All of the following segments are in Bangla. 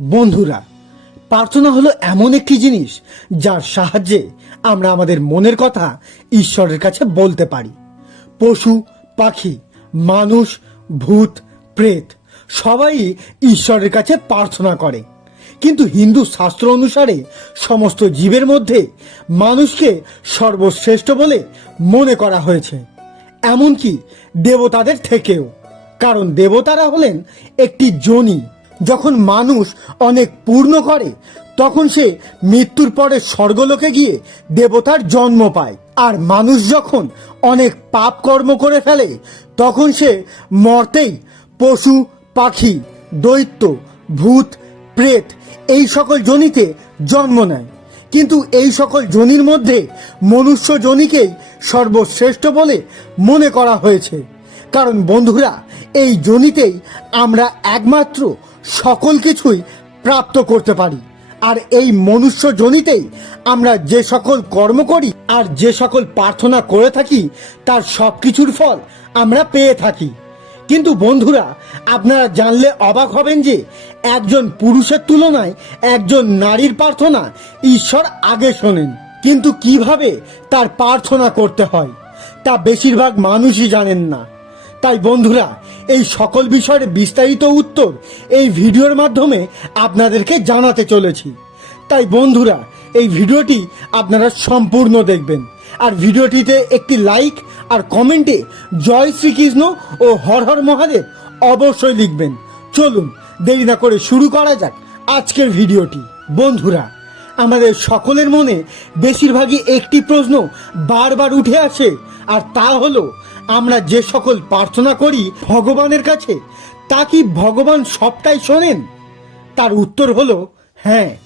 বন্ধুরা, প্রার্থনা হলো এমন একটি জিনিস যার সাহায্যে আমরা আমাদের মনের কথা ঈশ্বরের কাছে বলতে পারি। পশু, পাখি, মানুষ, ভূত, প্রেত, সবাই ঈশ্বরের কাছে প্রার্থনা করে। কিন্তু হিন্দু শাস্ত্র অনুসারে সমস্ত জীবের মধ্যে মানুষকে সর্বশ্রেষ্ঠ বলে মনে করা হয়েছে। এমনকি দেবতাদের থেকেও। কারণ দেবতারা হলেন একটি জনি যখন মানুষ অনেক পূর্ণ করে, তখন সে মৃত্যুর পরে স্বর্গলোকে গিয়ে দেবতার জন্ম পায়। আর মানুষ যখন অনেক পাপ কর্ম করে ফেলে, তখন সে মর্তেই পশু, পাখি, দৈত্য, ভূত, প্রেত এই সকল জনিতে জন্ম নেয়। কিন্তু এই সকল জনির মধ্যে মনুষ্য জনিকেই সর্বশ্রেষ্ঠ বলে মনে করা হয়েছে। কারণ বন্ধুরা, এই জনিতেই আমরা একমাত্র সকল কিছুই প্রাপ্ত করতে পারি। আর এই মনুষ্য জনিতেই আমরা যে সকল কর্ম করি আর যে সকল প্রার্থনা করে থাকি, তার সব কিছুর ফল আমরা পেয়ে থাকি। কিন্তু বন্ধুরা, আপনারা জানলে অবাক হবেন যে একজন পুরুষের তুলনায় একজন নারীর প্রার্থনা ঈশ্বর আগে শোনেন। কিন্তু কীভাবে তার প্রার্থনা করতে হয়, তা বেশিরভাগ মানুষই জানেন না। তাই বন্ধুরা এই সকল বিষয়ের বিস্তারিত উত্তর এই ভিডিওর মাধ্যমে আপনাদেরকে জানাতে চলেছি। তাই বন্ধুরা, এই ভিডিওটি আপনারা সম্পূর্ণ দেখবেন। আর ভিডিওটিতে একটি লাইক আর কমেন্টে জয় শ্রীকৃষ্ণ ও হর হর মহাদেব অবশ্যই লিখবেন। চলুন, দেরি না করে শুরু করা যাক আজকের ভিডিওটি। বন্ধুরা, আমাদের সকলের মনে বেশিরভাগই একটি প্রশ্ন বারবার উঠে আসে, আর তা হলো আমরা যে সকল প্রার্থনা করি ভগবানের কাছে, তা কি ভগবান সবটাই শোনেন? তার উত্তর হলো হ্যাঁ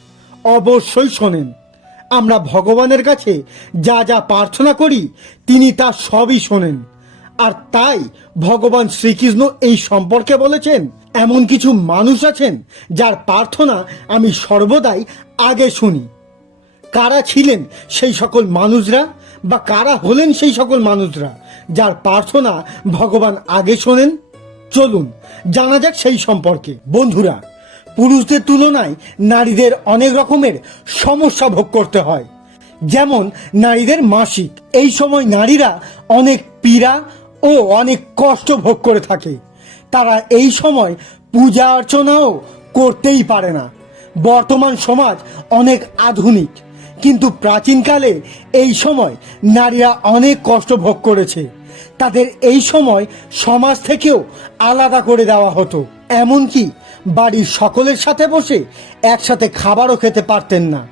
অবশ্যই শোনেন। আমরা ভগবানের কাছে যা যা প্রার্থনা করি, তিনি তা সবই শোনেন। আর তাই ভগবান শ্রীকৃষ্ণ এই সম্পর্কে বলেছেন, এমন কিছু মানুষ আছেন যার প্রার্থনা আমি সর্বদাই আগে শুনি। কারা ছিলেন সেই সকল মানুষরা বা কারা হলেন সেই সকল মানুষরা? যার প্রার্থনা ভগবান আগে শোনেন। চলুন, জানা যাক সেই সম্পর্কে। বন্ধুরা, পুরুষদের তুলনায় নারীদের অনেক রকমের সমস্যা ভোগ করতে হয়। যেমন, নারীদের মাসিক। এই সময় নারীরা অনেক পীড়া ও অনেক কষ্ট ভোগ করে থাকে। তারা এই সময় পূজা অর্চনাও করতেই পারে না। বর্তমান সমাজ অনেক আধুনিক। কিন্তু প্রাচীনকালে এই সময় নারীরা অনেক কষ্ট ভোগ করেছে। তাদের এই সময় সমাজ থেকেও আলাদা করে দেওয়া হতো। এমনকি বাড়ির সকলের সাথে বসে একসাথে খাবারও খেতে পারতেন না।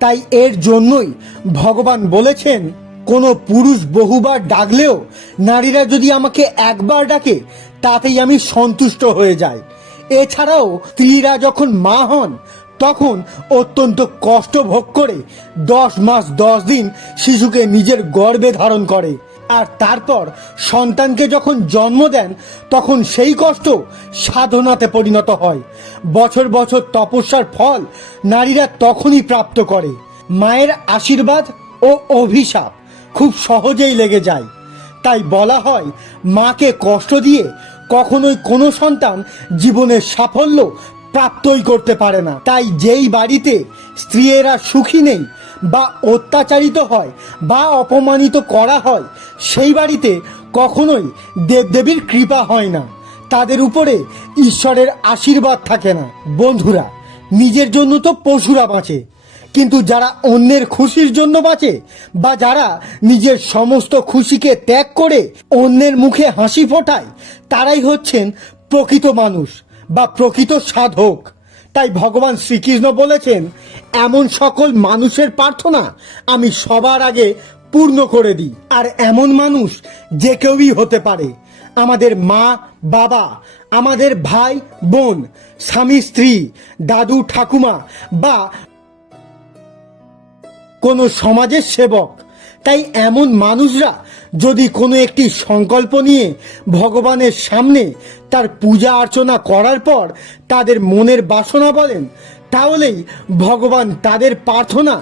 তাই এর জন্যই ভগবান বলেছেন, কোনো পুরুষ বহুবার ডাকলেও নারীরা যদি আমাকে একবার ডাকে, তাতেই আমি সন্তুষ্ট হয়ে যাই। এছাড়াও স্ত্রীরা যখন মা হন তখন অত্যন্ত কষ্ট ভোগ করে দশ মাস দশ দিন শিশুকে নিজের গর্বে ধারণ করে। আর তারপর সন্তানকে যখন জন্ম দেন, তখন সেই কষ্ট সাধনাতে পরিণত হয়। বছর বছর তপস্যার ফল নারীরা তখনই প্রাপ্ত করে। মায়ের আশীর্বাদ ও অভিশাপ খুব সহজেই লেগে যায়। তাই বলা হয়, মাকে কষ্ট দিয়ে কখনোই কোনো সন্তান জীবনের সাফল্য প্রাপ্তই করতে পারে না। তাই যেই বাড়িতে স্ত্রীরা সুখী নেই বা অত্যাচারিত হয় বা অপমানিত করা হয়, সেই বাড়িতে কখনোই দেবদেবীর কৃপা হয় না। তাদের উপরে ঈশ্বরের আশীর্বাদ থাকে না। বন্ধুরা, নিজের জন্য তো পশুরা বাঁচে, কিন্তু যারা অন্যের খুশির জন্য বাঁচে বা যারা নিজের সমস্ত খুশিকে ত্যাগ করে অন্যের মুখে হাসি ফোটায়, তারাই হচ্ছেন প্রকৃত মানুষ। বা প্রকৃত সাধক। তাই ভগবান শ্রীকৃষ্ণ বলেছেন, এমন সকল মানুষের প্রার্থনা আমি সবার আগে পূর্ণ করে দিই। আর এমন মানুষ যে কেউই হতে পারে। আমাদের মা, বাবা, আমাদের ভাই, বোন, স্বামী, স্ত্রী, দাদু, ঠাকুমা বা কোনো সমাজের সেবক তাই এমন মানুষরা যদি কোনো একটি সংকল্প নিয়ে ভগবানের সামনে তার পূজা অর্চনা করার পর তাদের মনের বাসনা বলেন, তাহলেই ভগবান তাদের প্রার্থনা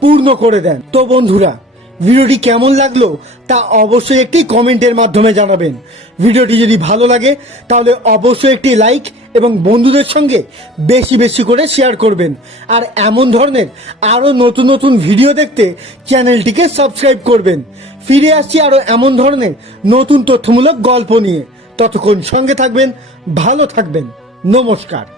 পূর্ণ করে দেন। তো বন্ধুরা ভিডিওটি কেমন লাগল তা অবশ্যই একটি কমেন্টের মাধ্যমে জানাবেন। ভিডিওটি যদি ভালো লাগে, তাহলে অবশ্যই একটি লাইক এবং বন্ধুদের সঙ্গে বেশি বেশি করে শেয়ার করবেন। আর এমন ধরনের আরও নতুন নতুন ভিডিও দেখতে চ্যানেলটিকে সাবস্ক্রাইব করবেন। ফিরে আসছি আরও এমন ধরনের নতুন তথ্যমূলক গল্প নিয়ে। ততক্ষণ সঙ্গে থাকবেন, ভালো থাকবেন। নমস্কার।